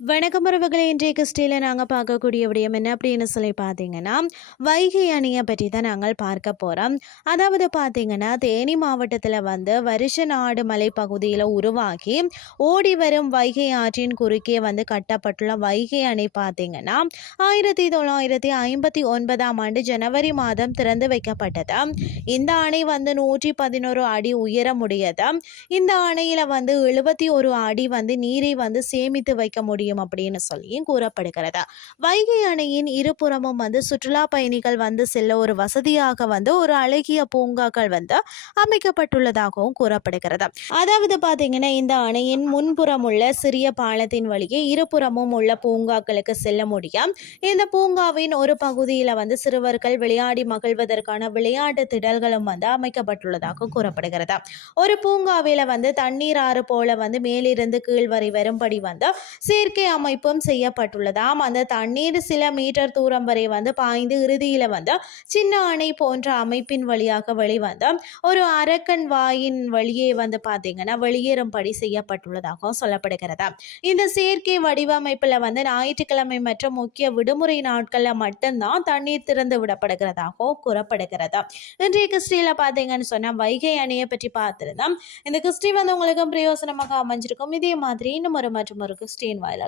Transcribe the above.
வணக்கம் உறவுகளை இன்றைய கிறிஸ்டியில் நாங்கள் பார்க்கக்கூடிய விடயம் என்ன அப்படின்னு சொல்லி பார்த்தீங்கன்னா வைகை அணியை பற்றி தான் நாங்கள் பார்க்க போகிறோம் அதாவது பார்த்தீங்கன்னா தேனி மாவட்டத்தில் வந்து வருஷ நாடு மலை பகுதியில் உருவாகி ஓடி வரும் வைகை ஆற்றின் குறுக்கே வந்து கட்டப்பட்டுள்ள வைகை அணை பார்த்தீங்கன்னா ஆயிரத்தி தொள்ளாயிரத்தி ஐம்பத்தி ஒன்பதாம் ஆண்டு ஜனவரி மாதம் திறந்து வைக்கப்பட்டது. இந்த அணை வந்து நூற்றி பதினோரு அடி உயரமுடையது இந்த அணையில் வந்து எழுபத்தி ஒரு அடி வந்து நீரை வந்து சேமித்து வைக்க முடியும். முடியும் அப்படின்னு சொல்லியும் கூறப்படுகிறது? வைகை அணையின் இருபுறமும் வந்து சுற்றுலா பயணிகள் வந்து செல்ல ஒரு வசதியாக வந்து ஒரு அழகிய பூங்காக்கள் வந்து அமைக்கப்பட்டுள்ளதாகவும் கூறப்படுகிறது. அதாவது பார்த்தீங்கன்னா இந்த அணையின் முன்புறம் உள்ள சிறிய பாலத்தின் வழியே இருபுறமும் உள்ள பூங்காக்களுக்கு செல்ல முடியும். இந்த பூங்காவின் ஒரு பகுதியில் வந்து சிறுவர்கள் விளையாடி மகிழ்வதற்கான விளையாட்டு திடல்களும் வந்து அமைக்கப்பட்டுள்ளதாக கூறப்படுகிறது. ஒரு பூங்காவில் வந்து தண்ணீர் ஆறு போல வந்து மேலிருந்து கீழ் வரை வரும்படி வந்து செயற்கை அமைப்பும் செய்யப்பட்டுள்ளதாம் அந்த தண்ணீர் சில மீட்டர் தூரம் வரை வந்து பாய்ந்து இறுதியில் வந்து சின்ன அணை போன்ற அமைப்பின் வழியாக வெளிவந்து ஒரு அரக்கன் வாயின் வழியே வந்து பார்த்தீங்கன்னா வெளியேறும்படி செய்யப்பட்டுள்ளதாகவும் சொல்லப்படுகிறது. இந்த செயற்கை வடிவமைப்பில் வந்து ஞாயிற்றுக்கிழமை மற்றும் முக்கிய விடுமுறை நாட்களில் மட்டும்தான் தண்ணீர் திறந்து விடப்படுகிறதாகவும் கூறப்படுகிறது. இன்றைய கிறிஸ்டியில் பார்த்தீங்கன்னு சொன்னால் வைகை அணையை பற்றி பார்த்துருந்தோம். இந்த கிறிஸ்டி வந்து உங்களுக்கு பிரயோசனமாக அமைஞ்சிருக்கும். இதே மாதிரி இன்னும் ஒரு மற்றும் ஒரு கிறிஸ்டின் வாயிலாக